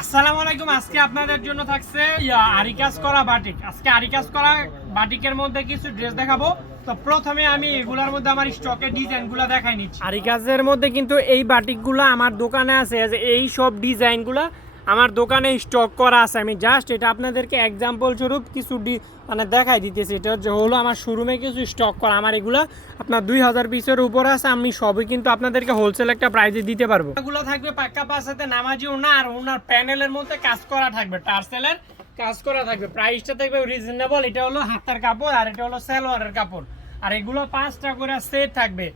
আসসালামু আলাইকুম। আজকে আপনাদের জন্য থাকছে আরিকাজ করা বাটিক। আজকে আরিকাজ করা বাটিকের মধ্যে কিছু ড্রেস দেখাবো। তো প্রথমে আমি এগুলোর মধ্যে আমার স্টকের ডিজাইনগুলো দেখাই নিচ্ছি। আরিকাজের মধ্যে কিন্তু এই বাটিকগুলো আমার দোকানে আছে, এই সব ডিজাইনগুলো আমার দোকানে স্টক করা আছে। আমি জাস্ট এটা আপনাদেরকে এক্সাম্পল স্বরূপ কিছু মানে দেখাই দিতেছি। এটা হলো আমার শোরুমে কিছু স্টক করা। আমার এগুলো আপনার 2000 পিসের উপরে আছে। আমি সবই কিন্তু আপনাদেরকে হোলসেল একটা প্রাইসে দিতে পারবো। এগুলো থাকবে পাক্কা পাশাতে নামাজি ওনা, আর ওনার প্যানেলের মধ্যে কাজ করা থাকবে, টার্সেলের কাজ করা থাকবে। প্রাইসটা থাকবে রিজনেবল। এটা হলো হাতের কাপড় আর এটা হলো সালোয়ারের কাপড়। আর এগুলো 5টা করে সেট থাকবে।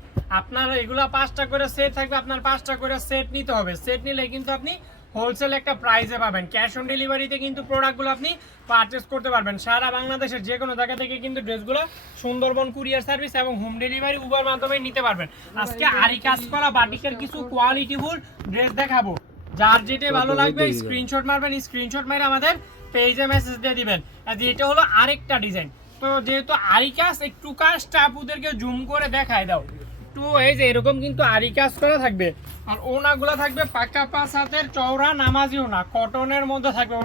আপনার এগুলো 5টা করে সেট থাকবে, আপনার 5টা করে সেট নিতে হবে। সেট নিলে কিন্তু আপনি হোলসেল একটা প্রাইসে পাবেন। ক্যাশ অন ডেলিভারিতে কিন্তু প্রোডাক্টগুলো আপনি পারচেস করতে পারবেন। সারা বাংলাদেশের যে কোনো জায়গা থেকে কিন্তু ড্রেসগুলো সুন্দরবন কুরিয়ার সার্ভিস এবং হোম ডেলিভারি উবার মাধ্যমে নিতে পারবেন। আজকে আরি কাজ করা বাটিকের কিছু কোয়ালিটিফুল ড্রেস দেখাবো। যার যেটা ভালো লাগবে স্ক্রিনশট মারবেন, স্ক্রিনশট মেরে আমাদের পেজে মেসেজ দিয়ে দিবেন। আর এটা হলো আরেকটা ডিজাইন। তো যেহেতু আরি কাজ, একটু কাজটা আপুদেরকে জুম করে দেখায় দাও একটু। এই যে এরকম কিন্তু আরি কাজ করা থাকবে। আর ওনাগুলো থাকবে পাক্কা 5 হাতের চওড়া নামাজি ওনা, কটনের মধ্যে থাকবে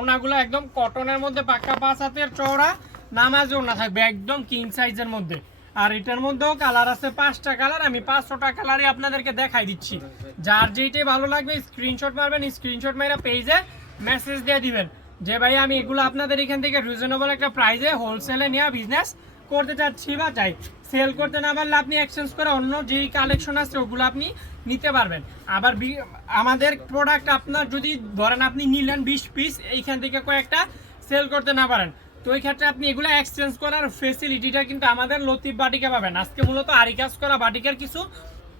ওনাগুলো একদম কটনের মধ্যে পাক্কা 5 হাতের চওড়া নামাজি ওনা থাকবে, একদম কিং সাইজের মধ্যে। আর এটার মধ্যেও কালার আছে 5টা কালার। আমি 500টা কালারই আপনাদেরকে দেখাই দিচ্ছি। যার যেটাই ভালো লাগবে স্ক্রিনশট মারবেন, স্ক্রিনশট মেরে পেজে মেসেজ দিয়ে দিবেন যে ভাই আমি এগুলো আপনাদের এখান থেকে রিজনেবল একটা প্রাইসে হোলসেলে নিয়ে বিজনেস করতে চাচ্ছি বা চাই। সেল করতে না পারলে আপনি এক্সচেঞ্জ করে অন্য যেই কালেকশন আছে ওগুলো আপনি নিতে পারবেন। আবার আমাদের প্রোডাক্ট আপনার যদি ধরেন আপনি নিলেন 20 পিস, এইখান থেকে কয়েকটা সেল করতে না পারেন, তো ওই ক্ষেত্রে আপনি এগুলো এক্সচেঞ্জ করার ফেসিলিটিটা কিন্তু আমাদের লতিফ বাটিকে পাবেন। আজকে মূলত আরিকাজ করা বাটিকের কিছু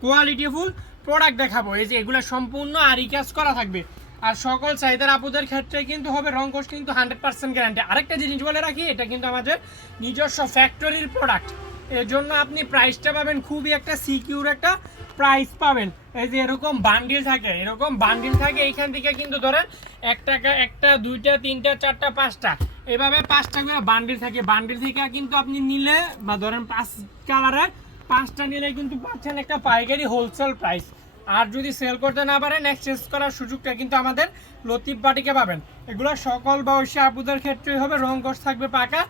কোয়ালিটিফুল প্রোডাক্ট দেখাবো। এই যে এগুলো সম্পূর্ণ আরিকাজ করা থাকবে। আর সকল চাহিদার আপুদের ক্ষেত্রে কিন্তু হবে, রংকশ কিন্তু 100% গ্যারান্টি। আরেকটা জিনিস বলে রাখি, এটা কিন্তু আমাদের নিজস্ব ফ্যাক্টরির প্রোডাক্ট। এর জন্য আপনি প্রাইসটা পাবেন খুবই একটা সিকিউর একটা প্রাইস পাবেন। এই যে এরকম বান্ডিল থাকে, এইখান থেকে কিন্তু ধরেন 1 টাকা, 1টা 2টা 3টা 4টা 5টা এভাবে 5টা করে বান্ডিল থাকে। বান্ডিল থেকে কিন্তু আপনি নিলে বা ধরেন 5 কালারের 5টা নিলে কিন্তু পাচ্ছেন একটা পাইকারি হোলসেল প্রাইস। আর যদি সেল করতে না পারেন এক্সচেঞ্জ করার সুযোগটা কিন্তু আমাদের লতিফ বাটিকে পাবেন। এগুলো সকল বয়সী আপুদের ক্ষেত্রেই হবে। রংকশ থাকবে পাকা,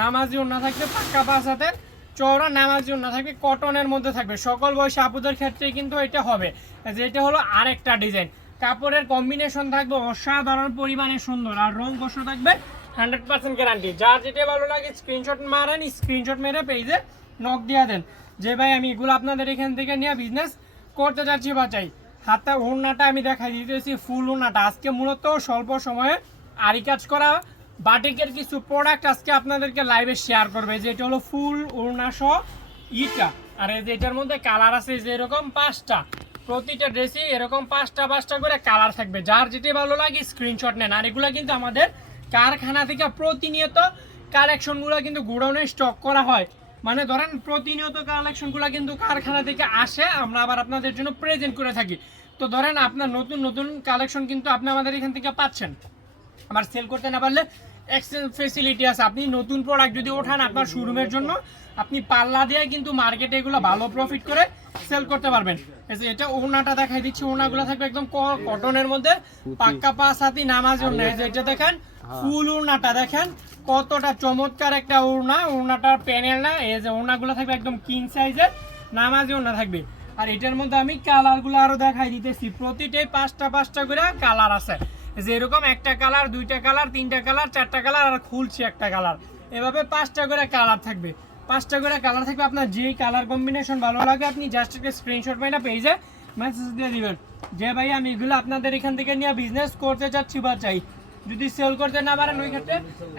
নামাজি ওড়না থাকবে পাক্কা 5 হাতের চওড়া নামাজি ওড়না থাকবে, কটনের মধ্যে থাকবে। সকল বয়সী আপুদের ক্ষেত্রে কিন্তু এটা হবে। যে এটা হলো আরেকটা ডিজাইন। কাপড়ের কম্বিনেশন থাকবে অসাধারণ পরিমাণে সুন্দর, আর রংকশ থাকবে 100% গ্যারান্টি। যার যেটা ভালো লাগে স্ক্রিনশট মারেন, স্ক্রিনশট মেরে পেজে নক দিয়ে দেন যে ভাই আমি এগুলো আপনাদের এখান থেকে নিয়ে বিজনেস করতে যাচ্ছি বা চাই। হাতে ওড়নাটা আমি দেখাই দিতেছি, ফুল ওড়নাটা। আজকে মূলত স্বল্প সময়ে আরি কাজ করা বাটিকের কিছু প্রোডাক্ট আজকে আপনাদেরকে লাইভে শেয়ার করবে। যে এটা হলো ফুল ওড়না সহ ইটা। আর এই যে এটার মধ্যে কালার আছে যে এরকম 5টা, প্রতিটা ড্রেসে এরকম 5টা করে কালার থাকবে। যার যেটা ভালো লাগে স্ক্রিনশট নেন। আর এগুলো কিন্তু আমাদের কারখানা থেকে প্রতিনিয়ত কালেকশনগুলো কিন্তু গোডাউনে স্টক করা হয়। মানে ধরেন প্রতিনিয়ত কালেকশনগুলো কিন্তু কারখানা থেকে আসে, আমরা আবার আপনাদের জন্য প্রেজেন্ট করে থাকি। তো ধরেন আপনার নতুন নতুন কালেকশন কিন্তু আপনি আমাদের এখান থেকে পাচ্ছেন। আবার সেল করতে না পারলে এক্সচেঞ্জ ফেসিলিটি আছে। আপনি নতুন প্রোডাক্ট যদি ওঠান আপনার শোরুমের জন্য, আপনি পাল্লা দিয়ে কিন্তু মার্কেটে এগুলো ভালো প্রফিট করে সেল করতে পারবেন। এটা ওড়নাটা দেখাই দিচ্ছি। ওড়নাগুলো থাকবে একদম কটনের মধ্যে পাক্কা 5 হাতি নামাজ ওড়না। এই যে এটা দেখেন ফুল ওড়নাটা দেখেন কতটা চমৎকার একটা ওড়না। ওড়নাটার প্যানেল না, এই যে ওড়নাগুলো থাকবে একদম কিং সাইজের নামাজি ওড়না থাকবে। আর এটার মধ্যে আমি কালারগুলো আরো দেখাই দিতেছি। প্রতিটাই 5টা করে কালার আছে। যে এরকম 1টা কালার, 2টা কালার, 3টা কালার, 4টা কালার, আর খুলছি 1টা কালার। এভাবে 5টা করে কালার থাকবে। 5টা করে কালার থাকবে। আপনার যেই কালার কম্বিনেশন ভালো লাগে আপনি জাস্ট একটা স্ক্রিনশট মেরে পেজে মেসেজ দিয়ে দিবেন যে ভাই আমি এগুলো আপনাদের এখান থেকে নিয়ে বিজনেস করতে চাচ্ছি বা চাই। যদি সেল করতে না পারেন ওই ক্ষেত্রে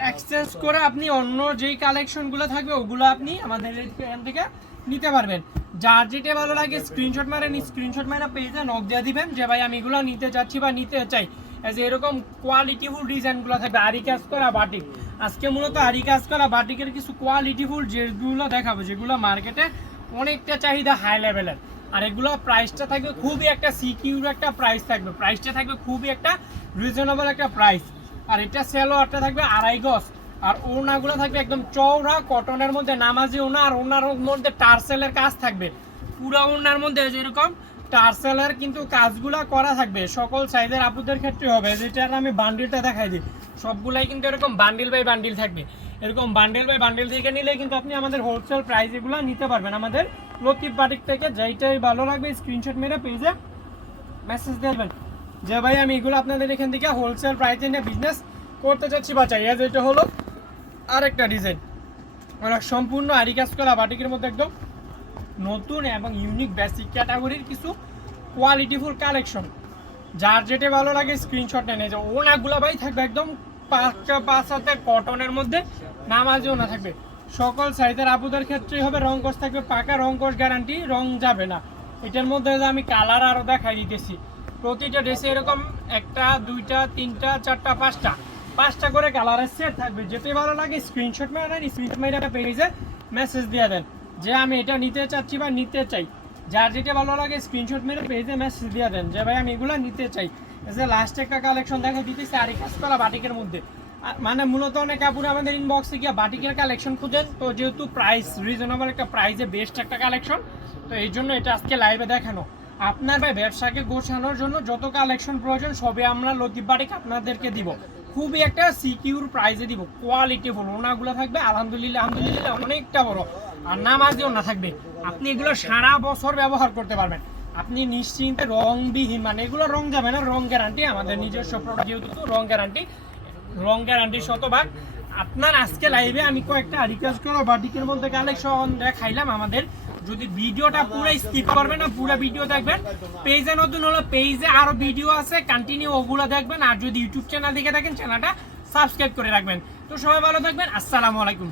এক্সচেঞ্জ করে আপনি অন্য যেই কালেকশনগুলো থাকবে ওগুলো আপনি আমাদের এখান থেকে নিতে পারবেন। যার যেটা ভালো লাগে স্ক্রিনশট মারেন, স্ক্রিনশট মারা পেজে নক দিয়ে দিবেন যে ভাই আমি এগুলো নিতে চাচ্ছি বা নিতে চাই। যে এরকম কোয়ালিটিফুল ডিজাইনগুলো থাকবে আরি কাজ করা বাটিক। আজকে মূলত আরি কাজ করা বাটিকের কিছু কোয়ালিটিফুল যেগুলো দেখাবো, যেগুলো মার্কেটে অনেকটা চাহিদা হাই লেভেলের। আর এগুলো প্রাইসটা থাকবে খুবই একটা সিকিউর একটা প্রাইস থাকবে। প্রাইসটা থাকবে খুবই একটা রিজনেবল একটা প্রাইস। আর এটা সেলোয়ারটা থাকবে 2.5 গজ। আর ওড়নাগুলো থাকবে একদম চওড়া কটনের মধ্যে নামাজি ওড়না। আর ওড়নার মধ্যে টার্সেলের কাজ থাকবে পুরো ওড়নার মধ্যে। যেরকম টার্সেলের কিন্তু কাজগুলা করা থাকবে, সকল সাইজের আপুদের ক্ষেত্রে হবে। যেটার আমি বান্ডিলটা দেখাই দিই, সবগুলাই কিন্তু এরকম বান্ডিল বাই বান্ডিল থাকবে। এরকম বান্ডিল বাই বান্ডিল থেকে নিলে কিন্তু আপনি আমাদের হোলসেল প্রাইস এগুলো নিতে পারবেন আমাদের লতিফ বাটিক থেকে। যেইটাই ভালো লাগবে স্ক্রিনশট মেরে পেজে মেসেজ দেবেন যে ভাই আমি এগুলো আপনাদের এখান থেকে হোলসেল প্রাইসে নিয়ে বিজনেস করতে চাচ্ছি বা চাই। যেটা হলো আরেকটা ডিজাইন, মানে সম্পূর্ণ আরি কাজ করা বাটিকের মধ্যে একদম নতুন এবং ইউনিক বেসিক ক্যাটাগরির কিছু কোয়ালিটিফুল কালেকশন। যার যেটা ভালো লাগে স্ক্রিনশট নিয়ে যে ওনাগুলো ভাই থাকবে একদম পাঁচ হাতের কটনের মধ্যে, নামাজেও না থাকবে। সকল সাইজের আপুদের ক্ষেত্রেই হবে, রং কস থাকবে পাকা, রং কস গ্যারান্টি, রং যাবে না। এটার মধ্যে আমি কালার আরও দেখাই দিতেছি। প্রতিটা ড্রেসে এরকম একটা দুইটা তিনটা চারটা পাঁচটা করে কালারের সেট থাকবে। যেতে ভালো লাগে স্ক্রিনশট মেরে নেন, স্ক্রিনশট মেরে একটা পেজে মেসেজ দিয়ে দেন যে আমি এটা নিতে চাচ্ছি বা নিতে চাই। যার যেটা ভালো লাগে স্ক্রিনশট মেরে পেজে মেসেজ দিয়ে দেন যে ভাই আমি এগুলো নিতে চাই। যে লাস্টে একটা কালেকশন দেখা দিতেছে আরি কাজ করা বাটিকের মধ্যে, মানে মূলত অনেক কাপড় আমাদের ইনবক্সে গিয়ে বাটিকের কালেকশন খুঁজেন, তো যেহেতু প্রাইস রিজনেবল একটা প্রাইসে বেস্ট একটা কালেকশন, তো এই জন্য এটা আজকে লাইভে দেখানো। আপনার ভাই ব্যবসাকে গোছানোর জন্য যত কালেকশন প্রয়োজন সবই আমরা লতিফ বাটিক আপনাদেরকে দিব, খুবই একটা সিকিউর প্রাইসে দিব। কোয়ালিটি ফুল ওনাগুলো থাকবে আলহামদুলিল্লাহ অনেকটা বড়, আর নামাজেও না থাকবে। আপনি এগুলো সারা বছর ব্যবহার করতে পারবেন, আপনি নিশ্চিন্তে রংবিহীন, মানে এগুলো রং যাবে না, রং গ্যারান্টি আমাদের নিজস্ব প্রোডাক্ট, যেহেতু রং গ্যারান্টি শতভাগ। আপনার আজকে লাইভে আমি কয়েকটা আরি কাজ করা বাটিকের মধ্যে কালেকশন দেখাইলাম আমাদের। যদি ভিডিওটা পুরো স্কিপ করবেন না, পুরো ভিডিও দেখবেন। পেজে নতুন হলো পেজে আরো ভিডিও আছে, কন্টিনিউ ওগুলো দেখবেন। আর যদি ইউটিউব চ্যানেল দেখে থাকেন চ্যানেলটা সাবস্ক্রাইব করে রাখবেন। তো সবাই ভালো থাকবেন, আসসালামু আলাইকুম।